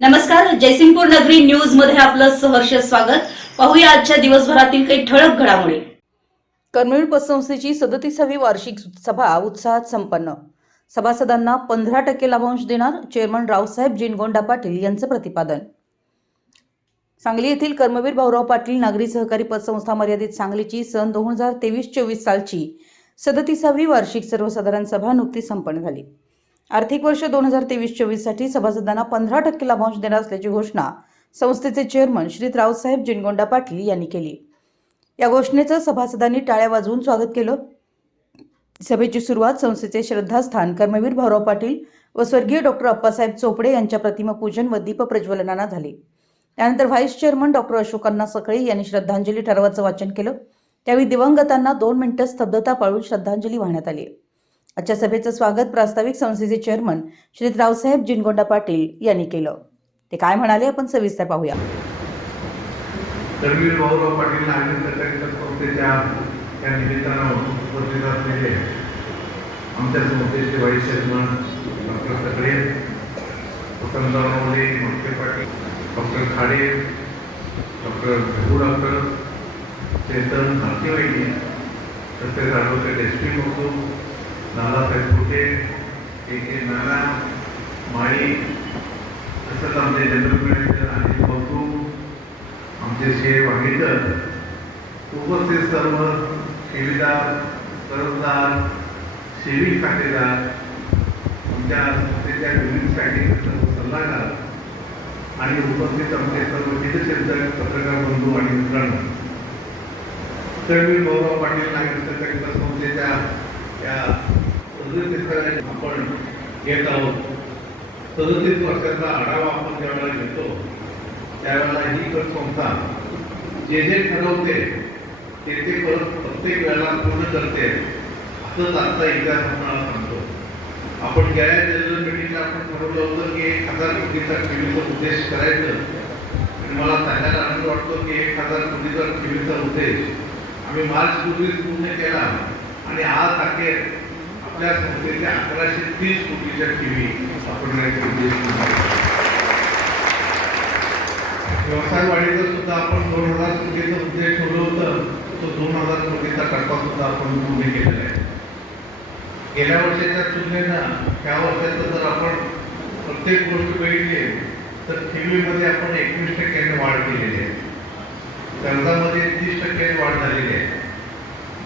नमस्कार जयसिंगपूर नगरी न्यूजमध्ये आपलं सहर्ष स्वागत. पाहूया आजच्या दिवसभरातील काही ठळक घडामोडी. कर्मवीर पतसंस्थेची सदतीसावी वार्षिक सभा उत्साहात संपन्न. सभासदांना पंधरा टक्के लाभांश देणार चेअरमन रावसाहेब जिनगोंडा पाटील यांचं प्रतिपादन. सांगली येथील कर्मवीर भाऊराव पाटील नागरी सहकारी पतसंस्था मर्यादित सांगलीची सन दोन हजार तेवीस चोवीस सालची सदतीसावी वार्षिक सर्वसाधारण सभा नुकतीच संपन्न झाली. आर्थिक वर्ष दोन हजार तेवीस चोवीससाठी सभासदांना पंधरा टक्के लाभांश देणार असल्याची घोषणा संस्थेचे चेअरमन श्री रावसाहेब जिनगोंडा पाटील यांनी केली. या घोषणेचं सभासदांनी टाळ्या वाजवून स्वागत केलं. सभेची सुरुवात संस्थेचे श्रद्धास्थान कर्मवीर भाऊराव पाटील व स्वर्गीय डॉक्टर अप्पासाहेब चोपडे यांच्या प्रतिमापूजन व दीप प्रज्वलनानं झाले. त्यानंतर vice chairman doctor Ashokanna Sakale यांनी श्रद्धांजली ठरावाचं वाचन केलं. त्यावेळी दिवंगतांना दोन मिनिटं स्तब्धता पाळून श्रद्धांजली वाहण्यात आली. आजच्या सभेचं स्वागत प्रास्ताविक संस्थेचे चेअरमन श्री रावसाहेब जिनगोंडा पाटील यांनी केलं. ते काय म्हणाले आपण सविस्तर पाहूया. धर्मवीर भाऊराव पाटील नागरिक सरकारी संस्थेच्या त्या निमित्तानं उपस्थित असलेले आमच्या संस्थेचे वाईस चेअरमन डॉक्टर सगळे वसंतराव मोरे मोठे Patil doctor Khade doctor Bhihu doctor Chetan नातेवाईक तसेच advocate S P Muku Nanasaheb Phute K K नाना माळी तसंच आमचे जनरल मॅनेजर आणि बापू आमचे शेर वागेकर उपस्थित सर्व ठेवीदार कर्जदार सेविंग खातेदार आमच्या संस्थेच्या युनिटसाठी सर्व सल्लागार आणि उपस्थित आमचे सर्व हितचिंतक पत्रकार बंधू आणि मित्रांनो. मी गौरव पाटील नागरिक संस्थेच्या या सदतीस आपण घेत आहोत. सदतीस वर्षाचा आढावा आपण ज्यावेळेला घेतो त्यावेळेला ही कर संस्था जे जे ठरवते ते ते परत प्रत्येक वेळेला पूर्ण करते असंच आजचा इतिहास आम्हाला सांगतो. आपण गेल्या जनरल मिटिंगला आपण ठरवलं होतं की एक हजार कोटीचा ठेवीचा उद्देश करायचं आणि मला सांगायला आनंद वाटतो की एक हजार कोटीचा ठेवीचा उद्देश. आम्ही मार्च पूर्वीच पूर्ण केला आणि आज अखेर आपल्या संस्थेच्या अकराशे तीस कोटीच्या ठेवी वापरण्याची व्यवसाय वाढीचं सुद्धा आपण दोन हजार कोटीचं उद्देश ठेवलं होतं तो दोन हजार कोटीचा टप्पा सुद्धा आपण पूर्ण केलेला आहे. गेल्या वर्षाच्या तुलनेनं ह्या वर्षाचं जर आपण प्रत्येक गोष्ट बघितली तर ठेवीमध्ये आपण एकवीस टक्क्याने वाढ केलेली आहे. कर्जामध्ये तीस टक्क्याने वाढ झालेली आहे.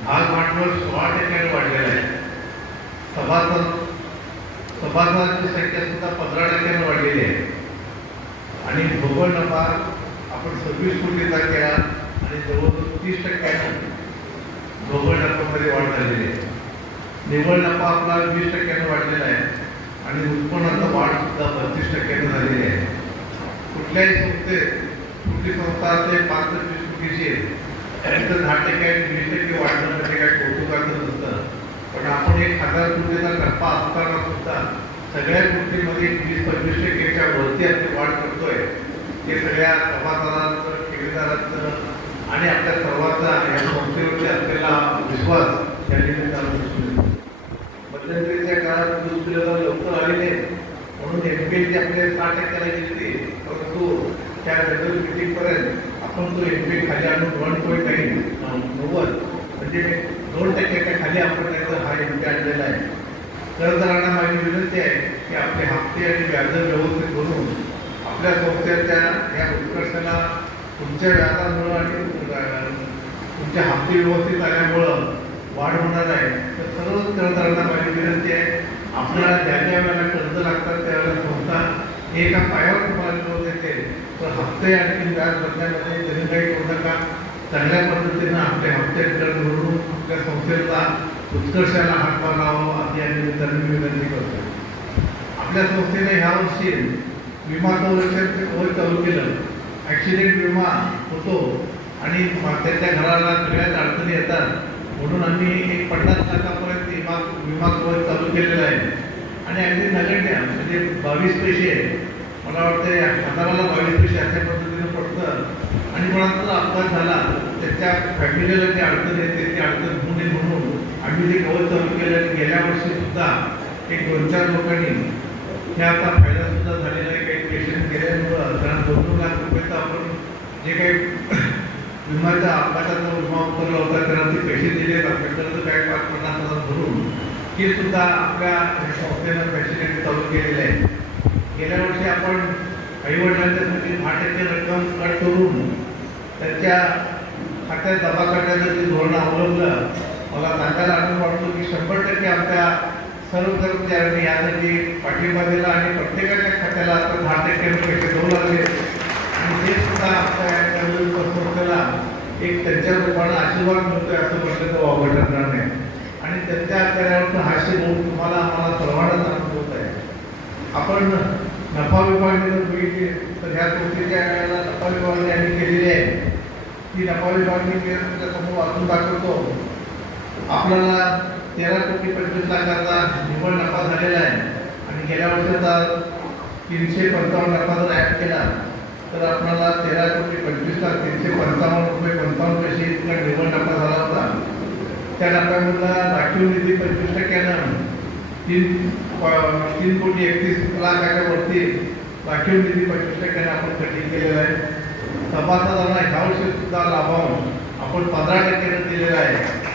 भाग भांडवल सोळा टक्क्याने वाढलेलं आहे. सभासद सभासदांची संख्या सुद्धा पंधरा टक्क्याने वाढलेली आहे. आणि ढोबळ नफा आपण सव्वीस कोटीचा केला आणि जवळजवळ तीस टक्क्यानं ढोबळ नफामध्ये वाढ झालेली आहे. निव्वळ नफा आपला वीस टक्क्यानं वाढलेला आहे आणि उत्पन्नाचा वाढ सुद्धा बत्तीस टक्क्यानं झालेली आहे. कुठल्याही संस्थेत कुठली संस्था असते पाच ते वीस कोटीची आहे त्यांचं दहा टक्के वीस टक्के वाढणं म्हणजे काही कौतुकाचं नसतं पण आपण एक हजार कोटीचा टप्पा असताना सुद्धा सगळ्या गोष्टींमध्ये वीस पंचवीस टक्केच्या वरती आपण वाढ करतोय. ते सगळ्या सभासदांचं ठेवीदारांचं आणि आपल्या सर्वांचा या संस्थेवरती असलेला विश्वास या निमित्तानं मध्यंतरीच्या काळात दूध बिलं लवकर म्हणून एम पी एमपीएलची आपले साठ टक्क्याला गेली परंतु त्या जनरल मिटिंगपर्यंत आपण तो एम पी खाली आणून वन पॉईंट नाईन नव्वद म्हणजे दोन टक्क्याच्या खाली आपण त्याचा हा एमपी आणलेला आहे. कर्जदारांना माझी विनंती आहे की आपले हप्ते आणि व्याज व्यवस्थित बनवून आपल्या संस्थेच्या या उत्कर्षाला तुमच्या व्याजामुळं आणि तुमच्या तुमचे हप्ते व्यवस्थित आल्यामुळं वाढ होणार आहे. तर सर्वच कर्जदारांना माझी विनंती आहे आपल्याला ज्या ज्या वेळेला कर्ज लागतात त्यावेळेला संस्था एका पायावर तुम्हाला कर्ज देते. तर हप्ते आणखी व्याज बदल्यामध्ये तरी काही करू नका चांगल्या पद्धतीनं आपले हप्ते कर्ज भरून उत्कर्षाला हातभार लावावा अशी या निमित्ताने मी विनंती करतो. आपल्या संस्थेने ह्या वर्षी विमा संरक्षण वय चालू केलं. ॲक्सिडेंट विमा होतो आणि त्यांच्या घराला सगळ्याच अडचणी येतात. म्हणून आम्ही एक पन्नास लाखापर्यंत विमा विमा कवच चालू केलेलं आहे. आणि अगदी नगण्य म्हणजे बावीस पैसे मला वाटतं हजाराला बावीस पैसे अशा पद्धतीनं पडतं. आणि कोणाचा अपघात झाला त्याच्या फॅमिलीला जी अडचण येते ती अडचण होऊ नये म्हणून आम्ही जे गवत चालू केलं आणि गेल्या वर्षी सुद्धा एक दोन चार लोकांनी त्याचा फायदा सुद्धा झालेला आहे. काही पेशंट गेल्यामुळं कारण दोन दोन लाख रुपयाचा आपण जे काही विमाचा अपघाताचा विमा उतरला होता त्यांना ते पैसे दिले डॉक्टरचं काय पाच पन्नास हजार भरून. हे सुद्धा आपल्या संस्थेनं फॅसिलिटी चालू केलेले आहे. गेल्या वर्षी आपण आईवडिलांच्यासाठी दहा टक्के रक्कम कट करून त्यांच्या खात्यात दबा करण्याचं जे धोरण अवलंबलं मला सांगायला आनंद वाटतो की शंभर टक्के आमच्या सर्व कर्मचाऱ्यांनी यासाठी पाठिंबा दिला आणि प्रत्येकाच्या खात्याला आता दहा टक्के पैसे देऊ लागले. आणि ते सुद्धा आमच्या या संस्थेला एक त्यांच्या रूपानं आशीर्वाद मिळतोय असं म्हटलं तर वावगं ठरणार नाही. आणि त्यांच्या कार्यावरचं हास्य होऊन तुम्हाला आम्हाला सर्वांनाच आनंद होत आहे. आपण नफा विभागणी जर बघितली तर ह्या संस्थेच्या वेळेला नफा विभागणी आम्ही केलेली आहे ती नफा विभागणी मी समोर वाचून दाखवतो. आपल्याला तेरा कोटी पंचवीस लाखाचा निव्वळ नफा झालेला आहे. आणि गेल्या वर्षाचा तीनशे पंचावन्न नफा जर ॲड केला तर आपल्याला तेरा कोटी पंचवीस लाख तीनशे पंचावन्न रुपये पंचावन्न पैसे इतका निव्वळ नफा झाला होता. त्या नफ्यामधला राखीव निधी पंचवीस टक्क्यानं तीन तीन कोटी एकतीस लाखाच्या वरती राखीव निधी पंचवीस टक्क्यानं आपण कटिंग केलेला आहे. सभासदांना ह्या वर्षी सुद्धा लाभावून आपण पंधरा टक्क्यानं दिलेला आहे.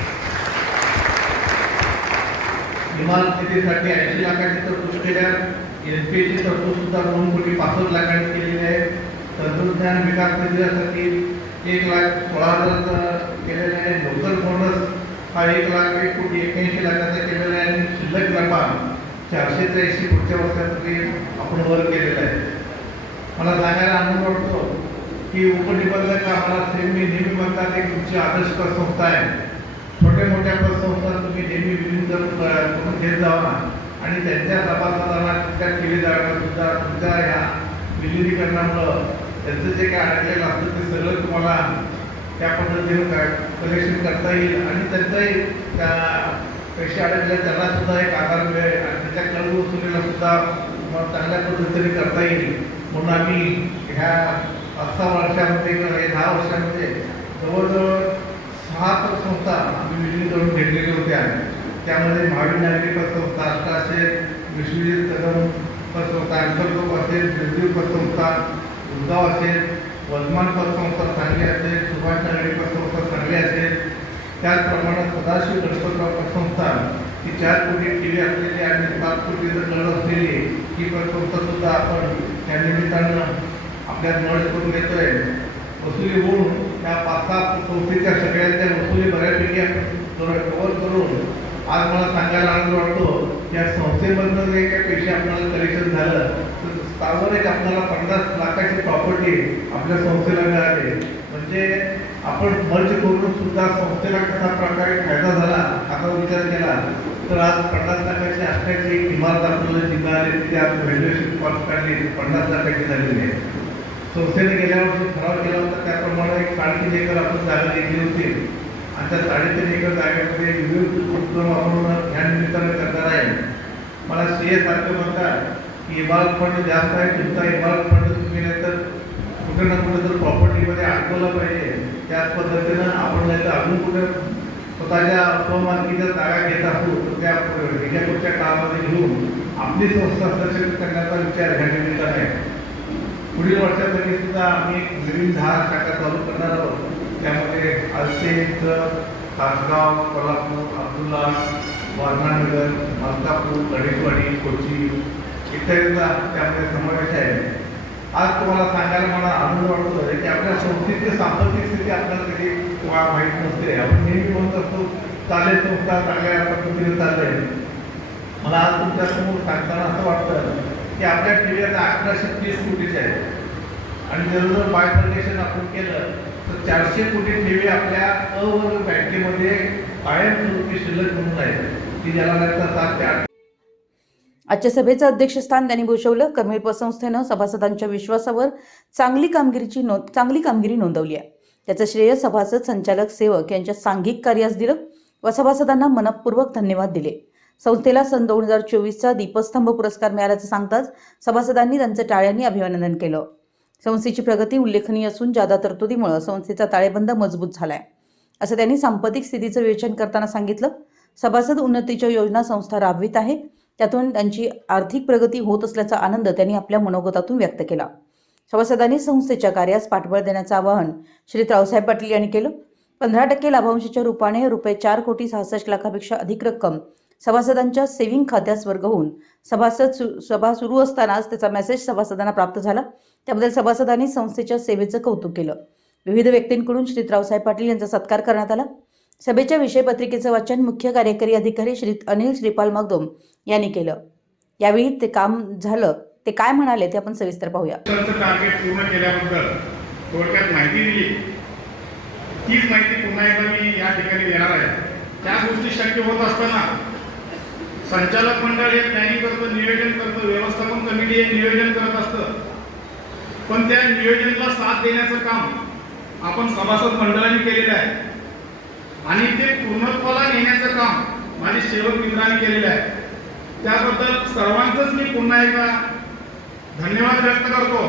किमान स्थितीसाठी ऐंशी लाखाची तरतूद केल्या एन पी एची तरतूद सुद्धा दोन कोटी पासष्ट लाखांनी केलेली आहे. तंत्रज्ञान विकास निधीसाठी एक लाख सोळा हजार केलेले आहे. लोकल बोनस हा एक लाख एक कोटी एक्याऐंशी लाखाचा केलेला आहे. आणि शिल्लक नफा चारशे त्र्याऐंशी पुढच्या वर्षासाठी आपण वर केलेला आहे. मला सांगायला आनंद वाटतो की उपनिबंधक आम्हाला सेमी नेहमी म्हणतात एक तुमची आदर्श संस्था आहे. छोट्या मोठ्या पतसंस्था तुम्ही नेहमी विलीन करून घेत जावा. आणि त्यांच्या सभासदांना त्या केली जाणार सुद्धा तुमच्या ह्या विलिनीकरणामुळं त्यांचं जे काय अडकलेलं असतं ते सगळं तुम्हाला त्या पद्धतीनं काय कलेक्शन करता येईल. आणि त्यांचाही त्या पैसे अडकले त्यांना सुद्धा एक आधार मिळेल. आणि त्याच्या कर वसुलीला सुद्धा चांगल्या पद्धतीने करता येईल. म्हणून आम्ही ह्या पाच सहा वर्षामध्ये किंवा हे दहा वर्षामध्ये जवळजवळ सहा पतसंस्था आम्ही विलीन करून घेतलेल्या होत्या त्यामध्ये महावीर नागरी पतसंस्था राष्ट्र असेल विश्वजित कदम पतसंस्था अंतर्गत असेल बिरजू पतसंस्था उद्गाव असेल वर्धमान पतसंस्था सांगली असेल सुभाष नागरी पतसंस्था सांगली असेल. त्याचप्रमाणे सदाशिव गणपतराव पतसंस्था ही चार कोटी टी व्ही असलेली आणि सात कोटीचं गरज असलेली ही पतसंस्थासुद्धा आपण त्या निमित्तानं आपल्यात नळ करून घेतोय. वसुली होऊन त्या पाच सहा संस्थेच्या सगळ्यांच्या वसुली बऱ्यापैकी आपण कव्हर करून आज मला सांगायला आनंद वाटतो. की या संस्थेमधनं जे काही पैसे आपल्याला कलेक्शन झालं तर स्थावर एक आपल्याला पन्नास लाखाची प्रॉपर्टी आपल्या संस्थेला मिळाली. म्हणजे आपण मर्ज करून सुद्धा संस्थेला कसा प्रकारे फायदा झाला असा विचार केला तर आज पन्नास लाखाची असण्याची एक इमारत आपल्याला जी मिळाली ती आज व्हॅल्युएशन कॉस्ट काढली पन्नास लाखाची झालेली आहे. संस्थेने गेल्या वर्षी ठराव केला होता त्याप्रमाणे एक साडेतीन एकर आपण जागा घेतली होती. आणि त्या साडेतीन एकर जागेमध्ये विविध उपक्रम आपण ह्या निमित्ताने करणार आहे. मला सीए सारखं म्हणतात की इमारत फंड जास्त आहे तुमचा इमारत फंड तुम्ही नाही तर कुठे ना कुठे तर प्रॉपर्टीमध्ये अडकवलं पाहिजे. त्याच पद्धतीनं आपण नाही तर अजून कुठे स्वतःच्या स्वमालकीच्या जागा घेत असू तर त्या ह्याच्या पुढच्या काळामध्ये घेऊन आपली संस्था सशक्त करण्याचा विचार ह्या निमित्ताने आहे. पुढील वर्षासाठी सुद्धा आम्ही एक नवीन दहा शाखा चालू करणार आहोत. त्यामध्ये आलसे तासगाव कोल्हापूर अब्दुल्ला वारणानगर मलकापूर गणेशवाडी कोची इत्यादींचा त्यामध्ये समावेश आहे. आज तुम्हाला सांगायला मला आनंद वाटतो आहे की आपल्या संस्थेची सांपत्तिक स्थिती आपल्याला कधी किंवा माहीत नसते. आपण नेहमी म्हणत असतो चालेल संस्था चांगल्या पद्धतीने चाललंय मला आज तुमच्यासमोर सांगताना असं वाटतं की आपल्या टी आता अकराशे तीस कोटीचे आहेत. आणि जर जर बायफर्केशन आपण केलं तर चारशे कोटी टी व्ही आपल्या अवर्ग बँकेमध्ये कायमस्वरूपी शिल्लक म्हणून आहे ती ज्याला लागतं सात आजच्या सभेचं अध्यक्षस्थान त्यांनी भूषवलं. कर्मवीर संस्थेनं सभासदांच्या विश्वासावर चांगली कामगिरीची नोंद चांगली कामगिरी नोंदवली आहे. त्याचं श्रेय सभासद संचालक सेवक यांच्या सांघिक कार्यास दिलं व सभासदांना मनपूर्वक धन्यवाद दिले. संस्थेला सन दोन हजार चोवीसचा दीपस्तंभ पुरस्कार मिळाल्याचं सांगताच सभासदांनी त्यांचं टाळ्यांनी अभिनंदन केलं. संस्थेची प्रगती उल्लेखनीय असून जादा तरतुदीमुळे संस्थेचा ताळेबंद मजबूत झालाय. असं त्यांनी सांपत्तिक स्थितीचं विवेचन करताना सांगितलं. सभासद उन्नतीच्या योजना संस्था राबवित आहे. त्यातून त्यांची आर्थिक प्रगती होत असल्याचा आनंद त्यांनी आपल्या मनोगतातून व्यक्त केला. सभासदांनी संस्थेच्या कार्यास पाठबळ देण्याचं आवाहन श्री रावसाहेब पाटील यांनी केलं. पंधरा टक्के लाभांशाच्या रूपाने रुपये चार कोटी सहासष्ट लाखापेक्षा अधिक रक्कम सभासदांच्या सेव्हिंग खात्यास वर्ग होऊन सभासद सु- सभा सुरू असतानाच त्याचा मेसेज सभासदांना प्राप्त झाला. त्याबद्दल सभासदांनी संस्थेच्या सेवेचं कौतुक केलं. विविध व्यक्तींकडून श्री रावसाहेब पाटील यांचा सत्कार करण्यात आला. सभेच्या विषयपत्रिकेचं वाचन मुख्य कार्यकारी अधिकारी श्री अनिल श्रीपाल मगदोम यांनी केलं. यावेळी ते काम झालं. ते काय म्हणाले ते आपण सविस्तर पाहूया. टार्गेट पूर्ण केल्याबद्दल थोडक्यात माहिती दिली. तीच माहिती पुन्हा एकदा मी या ठिकाणी देणार आहे. त्या गोष्टी शक्य होत असताना संचालक मंडळ हे प्लॅनिंग करतं नियोजन करतं व्यवस्थापन कमिटी हे नियोजन करत असतं. पण त्या नियोजनाला साथ देण्याचं काम आपण सभासद मंडळाने केलेलं आहे. आणि ते पूर्णत्वाला नेण्याचं काम माझे सेवक मित्रांनी केलेलं आहे. त्याबद्दल सर्वांचंच मी पुन्हा एकदा धन्यवाद व्यक्त करतो.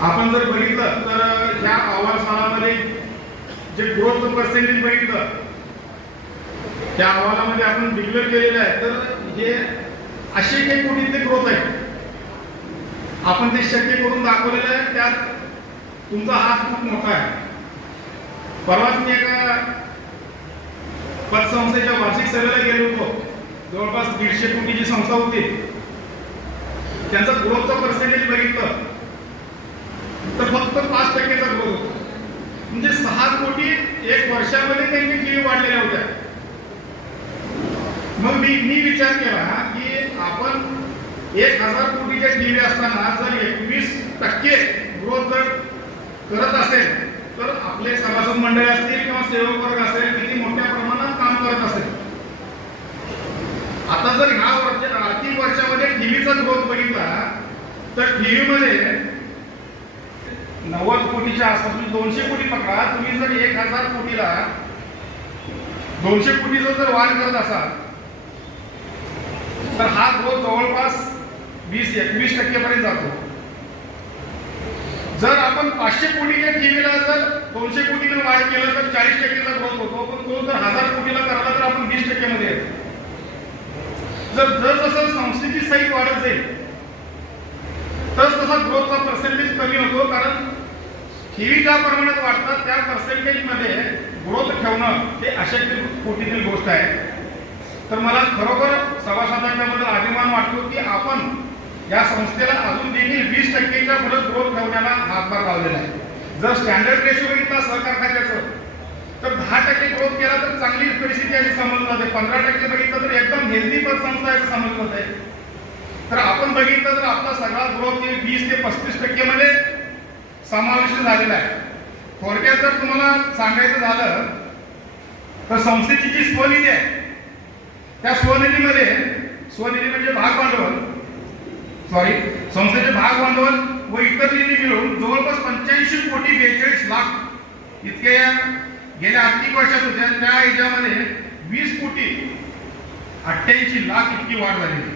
आपण जर बघितलं तर ह्या अहवालसालामध्ये जे ग्रोथ पर्सेंटेज बघितलं त्या अहवालामध्ये आपण डिक्लेअर केलेलं आहे. तर हे असे काही कोटीतले ग्रोथ आहे आपण ते शक्य करून दाखवलेलं आहे. त्यात तुमचा हात खूप मोठा आहे. परवाच मी एका पतसंस्थेच्या वार्षिक सभेला गेलो होतो. जवळपास दीडशे कोटीची संस्था होती. त्यांचा ग्रोथचा पर्सेंटेज बघितलं. तर फक्त पाच टक्केचा ग्रोथ होता. म्हणजे सहा कोटी एक वर्षामध्ये त्यांची टीव्ही वाढलेल्या होत्या. मग मी मी विचार केला की आपण एक हजार कोटीच्या टीव्ही असताना जर एकवीस टक्के ग्रोथ जर करत असेल तर आपले सभासद मंडळ असतील किंवा सेवक वर्ग असेल किती मोठ्या प्रमाणात काम करत असेल. आता जर ह्या वर्ष आर्थिक वर्षामध्ये टीव्हीचा ग्रोथ बघितला तर टीव्ही मध्ये नव्वद कोटीच्या आसपास म्हणजे दोनशे कोटी पकडा तुम्ही जर एक हजार कोटीला दोनशे कोटीचा जर वाढ करत असाल तर हा ग्रोथ जवळपास वीस एकवीस टक्केपर्यंत जातो. जर आपण पाचशे कोटीच्या टीव्हीला जर दोनशे कोटीने वाढ केलं तर चाळीस टक्केचा ग्रोथ होतो. पण तो जर हजार कोटीला करायला तर आपण वीस टक्क्यामध्ये येतो. जर जर जसं संस्थेची साईज वाढत जाईल तस तसा ग्रोथचा पर्सेंटेज कमी होतो. कारण ठेवी ज्या प्रमाणात वाढतात त्या पर्सेंटेजमध्ये ग्रोथ ठेवणं हे अशक्य कोटीतील गोष्ट आहे. तर मला खरोखर सभासदांच्याबद्दल अभिमान वाटतो की आपण या संस्थेला अजून देखील वीस टक्केच्या परत ग्रोथ ठेवण्याला हातभार लावलेला आहे. जर स्टँडर्ड रेशो बघितला सहकार खात्याचं तर दहा टक्के ग्रोथ केला तर चांगली परिस्थिती आहे समजलं जाते. पंधरा टक्के बघितलं तर एकदम हेल्दी पतसंस्था आहे असं समजलं जाते. तर आपण बघितलं तर आपला सगळा ग्रोथ हे वीस ते पस्तीस टक्केमध्ये समाविष्ट झालेला आहे. थोडक्यात जर तुम्हाला सांगायचं झालं तर संस्थेची जी स्वनिधी आहे त्या स्वनिधीमध्ये स्वनिधी म्हणजे भाग भांडवल सॉरी संस्थेचे भाग भांडवल व इतर निधी मिळून जवळपास पंच्याऐंशी कोटी बेचाळीस लाख इतके या गेल्या आर्थिक वर्षात होत्या. त्या याच्यामध्ये वीस कोटी अठ्ठ्याऐंशी लाख इतकी वाढ झालेली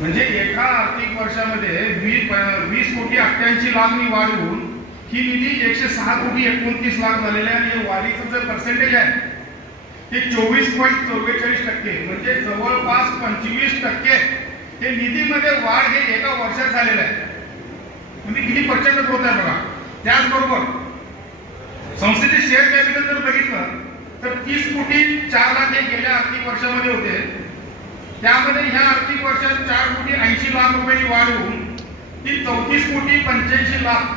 म्हणजे एका आर्थिक वर्षामध्ये वीस वीस कोटी अठ्ठ्याऐंशी लाखनी वाढ होऊन ही निधी एकशे सहा कोटी एकोणतीस लाख झालेले आहे आणि वाढीचं जे पर्सेंटेज आहे ते चोवीस पॉईंट चौवेचाळीस टक्के म्हणजे जवळपास पंचवीस टक्के हे निधीमध्ये वाढ हे एका वर्षात झालेलं आहे. म्हणजे किती प्रचंड ग्रोथ आहे बघा. त्याचबरोबर संस्थेचे शेअर कॅपिटल जर बघितलं तर तीस कोटी चार लाख हे गेल्या आर्थिक वर्षामध्ये होते. त्यामध्ये ह्या आर्थिक वर्षात चार कोटी ऐंशी लाख रुपयांची वाढ होऊन ती चौतीस कोटी पंच्याऐंशी लाख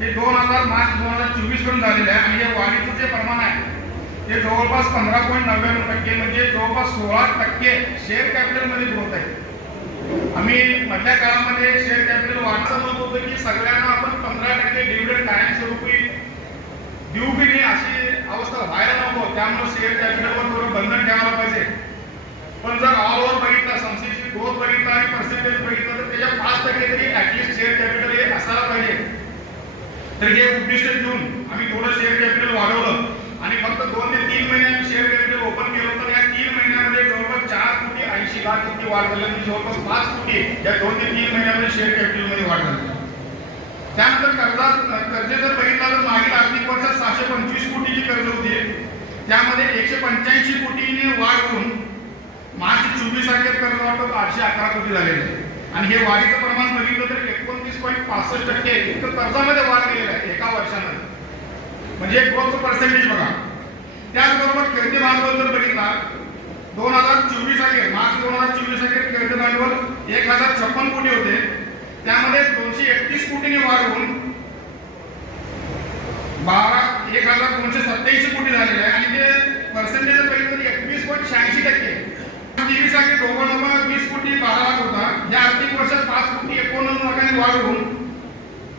हे दोन हजार मार्च दोन हजार चोवीसपर्यंत झालेलं आहे आणि या वाढीचं जे प्रमाण आहे ते जवळपास पंधरा पॉईंट नव्याण्णव टक्के म्हणजे जवळपास सोळा टक्के शेअर कॅपिटलमध्ये ग्रोथ आहे. आम्ही मधल्या काळामध्ये शेअर कॅपिटल वाढचं मत होतं की सगळ्यांना आपण पंधरा टक्के डिव्हिडंड कायमस्वरूपी देऊ की नाही अशी अवस्था व्हायला नको. त्यामुळे शेअर कॅपिटलवर थोडं बंधन ठेवायला पाहिजे. पण जर ऑल ओव्हर बघितला संस्थेची ग्रोथ बघितला आणि पर्सेंटेज बघितलं तर त्याच्या पाच टक्के तरी ऍटलिस्ट शेअर कॅपिटल हे असायला पाहिजे. तर हे उद्दिष्ट घेऊन आम्ही थोडं शेअर कॅपिटल वाढवलं. आणि फक्त दोन ते तीन महिन्यात शेअर कॅपिटल ओपन केलं तर या तीन महिन्यामध्ये जवळपास चार कोटी ऐंशी लाख इतकी वाढ झाली आणि जवळपास पाच कोटी या दोन ते तीन महिन्यामध्ये शेअर कॅपिटलमध्ये वाढ झाली. त्यानंतर कर्जात कर्ज जर बघितलं तर मागील आर्थिक वर्षात सहाशे पंचवीस कोटीची कर्ज होती. त्यामध्ये एकशे पंच्याऐंशी कोटीने वाढ होऊन मार्च चोवीस अखेर कर्ज वाटप आठशे अकरा कोटी झालेले. आहे आणि हे वाढीचं प्रमाण बघितलं तर एकोणतीस पॉईंट पासष्ट टक्के इतकं कर्जामध्ये वाढ केलेलं आहे एका वर्षामध्ये. म्हणजे ग्रोथचं पर्सेंटेज बघा. त्याचबरोबर खेळते भांडवल जर बघितला दोन हजार चोवीस अखेर मार्च दोन हजार चोवीस अखेर खेळते भांडवल एक हजार छप्पन कोटी होते. त्यामध्ये दोनशे एकतीस कोटीने वाढ होऊन बारा एक हजार दोनशे सत्याऐंशी कोटी झालेले आहे. आणि ते पर्सेंटेज बघितलं तर एकवीस पॉईंट शहाऐंशी टक्के. तेवीस अखेर डोबा वीस कोटी बारा लाख होता. या आर्थिक वर्षात पाच कोटी एकोणनव्वद लाखांनी वाढ होऊन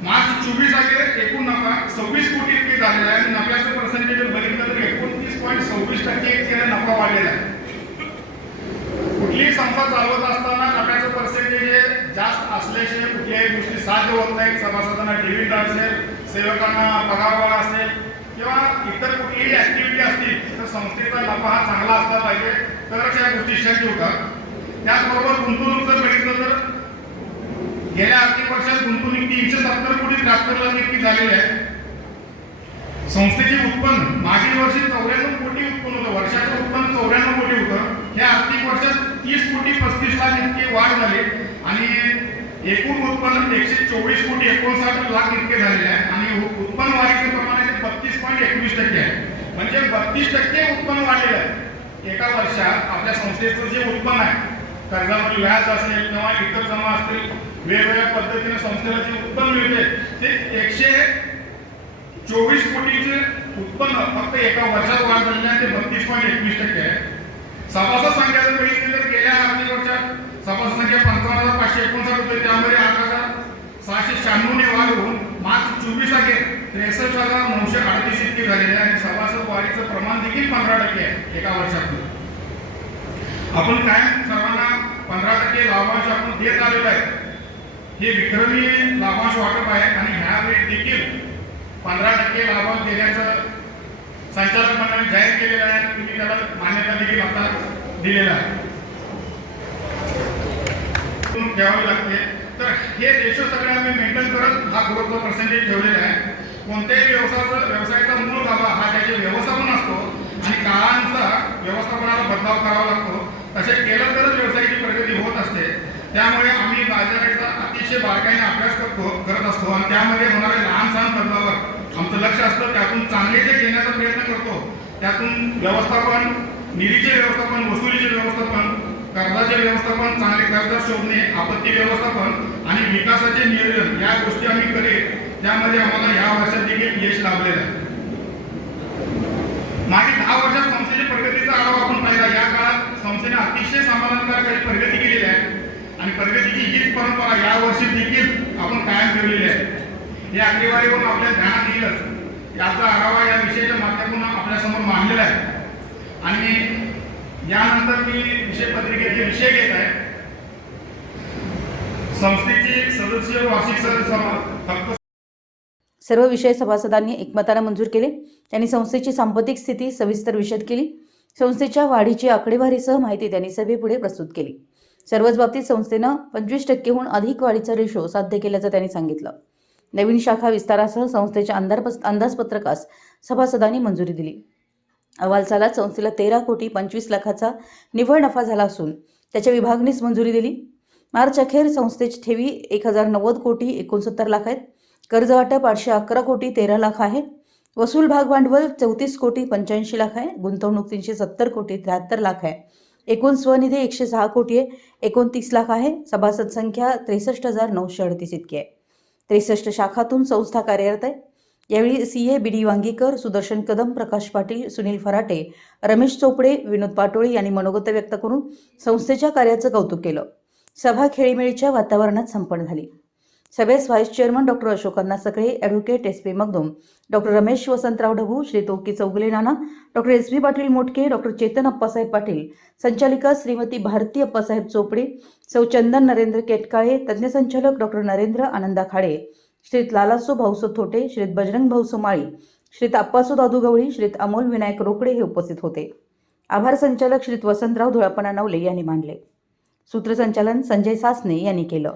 मार्च चोवीस अखेर एकूण नफा सव्वीस कोटी इतके झालेला आहे आणि नफ्याचं पर्सेंटेज बघितलं तर एकोणतीस पॉईंट सव्वीस टक्के इतके नफा वाढलेला आहे कुठलीही संस्था चालवत असताना नफ्याचं पर्सेंटेज हे जास्त असल्याशिवाय कुठल्याही गोष्टी साध्य होत नाहीत. सभासदांना डिव्हिड असेल सेवकांना पगारवाढ असेल किंवा इतर कुठलीही ऍक्टिव्हिटी असतील तर संस्थेचा नफा हा चांगला असला पाहिजे. तरच या गोष्टी शक्य होतात. त्याचबरोबर गुंतवणूक जर बघितलं तर गेल्या आर्थिक वर्षात गुंतवणूक तीनशे सत्तर कोटी त्र्याहत्तर लाख इतकी झालेली आहे. संस्थेचे उत्पन्न. मागील वर्षी चौऱ्याण्णव कोटी उत्पन्न होतं. वर्षाचं उत्पन्न चौऱ्याण्णव कोटी होतं. या आर्थिक वर्षात तीस कोटी पस्तीस लाख इतके वाढ झाली. आणि एकूण उत्पन्न एकशे चोवीस कोटी एकोणसाठ लाख इतके झालेले आहे. आणि उत्पन्न वाढीचे प्रमाण आहे बत्तीस पॉईंट एकवीस टक्के आहे. म्हणजे बत्तीस टक्के उत्पन्न वाढलेलं आहे. एका वर्षात आपल्या संस्थेचं जे उत्पन्न आहे कर्जामध्ये व्याज असेल किंवा इतर जमा असतील वेगवेगळ्या पद्धतीने संस्थेला जे उत्पन्न मिळते ते एकशे चोवीस कोटीचे उत्पन्न फक्त एका वर्षात वाढ झालेली आहे ते बत्तीस पॉईंट एकवीस टक्के आहे. सभासद संख्या जर बघितली तर गेल्या आर्थिक वर्षात सभासद संख्या पंचावन्न हजार पाचशे एकोणसाठ होते त्यामध्ये आठ हजार सहाशे शहाण्णवने वाढ होऊन मार्च चोवीस अखेर त्रेसष्ट हजार नऊशे अडतीस इतके झालेले आहे. आणि सभासद वाढीचं प्रमाण देखील पंधरा टक्के आहे एका वर्षात आपण काय सर्वांना पंधरा टक्के लाभांश आपण देत आलेलो आहे. हे विक्रमी लाभांश वाटप आहे आणि ह्यावेळी देखील पंधरा टक्के लाभांश देण्याचं संचालक मंडळाने जाहीर केलेलं आहे. आणि तुम्ही त्याला मान्यता देखील आता दिलेला आहे. तुम्ही लागते. तर हे रेशो सगळे आम्ही मेंटेन करत हा ग्रोथचा पर्सेंटेज ठेवलेला आहे. कोणत्याही व्यवसायाचा व्यवसायाचा मूळ गाभा हा त्याचे व्यवस्थापन असतो आणि काळानुसार व्यवस्थापनाला बदलाव करावा लागतो. तसे केलं तरच व्यवसायाची प्रगती होत असते. त्यामुळे आम्ही बाजारात अतिशय बारकाईने अभ्यास करतो करत असतो आणि त्यामध्ये होणाऱ्या लहान सहान बदलावर आमचं लक्ष असतं त्यातून चांगले जे घेण्याचा प्रयत्न करतो त्यातून व्यवस्थापन निधीचे व्यवस्थापन वसुलीचे व्यवस्थापन कर्जाचे व्यवस्थापन चांगले कर्ज शोधणे आपत्ती व्यवस्थापन आणि विकासाचे नियोजन या गोष्टी आम्ही करेल त्यामध्ये आम्हाला या वर्षात देखील यश लाभलेलं आहे. मागील दहा वर्षात संस्थेच्या प्रगतीचा आढावा आपण पाहिला. या काळात संस्थेने अतिशय समाधानकारक प्रगती केलेली आहे. आणि प्रगतीची हीच परंपरा या वर्षी देखील आपण कायम ठेवलेली आहे. ही आकडेवारीवरून आपल्या ध्यानात येईलच याचा आढावा या विषयाच्या माध्यमातून आपल्यासमोर मांडलेला आहे. आणि यानंतर मी विषय पत्रिकेचे विषय घेत आहे. संस्थेचे सदस्य वार्षिक सदस्य फक्त सर्व विषय सभासदांनी एकमताला मंजूर केले. त्यांनी संस्थेची सांपत्तिक स्थिती सविस्तर विषद केली. संस्थेच्या वाढीची आकडेवारीसह माहिती त्यांनी सभेपुढे प्रस्तुत केली. सर्वच बाबतीत संस्थेनं पंचवीस टक्केहून अधिक वाढीचा रेशो साध्य केल्याचं त्यांनी सांगितलं. नवीन शाखा विस्तारासह संस्थेच्या अंदाजपत्रकास सभासदांनी मंजुरी दिली. अहवाल सालात संस्थेला तेरा कोटी पंचवीस लाखाचा निव्वळ नफा झाला असून त्याच्या विभागनीच मंजुरी दिली. मार्च अखेर संस्थेची ठेवी एक हजार नव्वद कोटी एकोणसत्तर लाख आहेत. कर्ज वाटप आठशे अकरा कोटी तेरा लाख आहे. वसूल भाग भांडवल चौतीस कोटी पंच्याऐंशी लाख आहे. गुंतवणूक तीनशे सत्तर कोटी त्र्याहत्तर लाख आहे. एकूण स्वनिधी एकशे सहा कोटी आहे. एकोणतीस लाख आहे. सभासद संख्या त्रेसष्ट हजार नऊशे अडतीस इतकी आहे. त्रेसष्ट शाखातून संस्था कार्यरत आहे. यावेळी C A B D Wangikar Sudarshan Kadam Prakash Patil Sunil Farate Ramesh Chopde Vinod Patole यांनी मनोगत व्यक्त करून संस्थेच्या कार्याचं कौतुक केलं. सभा खेळीमेळीच्या वातावरणात संपन्न झाली. सभेस vice chairman doctor अशोकांना Sakale advocate S P Magdum doctor Ramesh Vasantrao Dhabu Shri तोकी Chougule Nana doctor S B Patil Motke doctor Chetan Appasaheb Patil संचालिका श्रीमती भारती अप्पासाहेब चोपडे सौ चंदन नरेंद्र केटकाळे तज्ज्ञ संचालक डॉक्टर नरेंद्र आनंदा खाडे श्रीत लालासो भाऊसो थोटे श्रीत बजरंग भाऊसो माळी श्रीत अप्पासो दादू गवळी श्रीत अमोल विनायक रोकडे हे उपस्थित होते. आभार संचालक श्रीत वसंतराव धुळापणा नवले यांनी मानले सूत्रसंचालन संजय सासने यांनी केलं.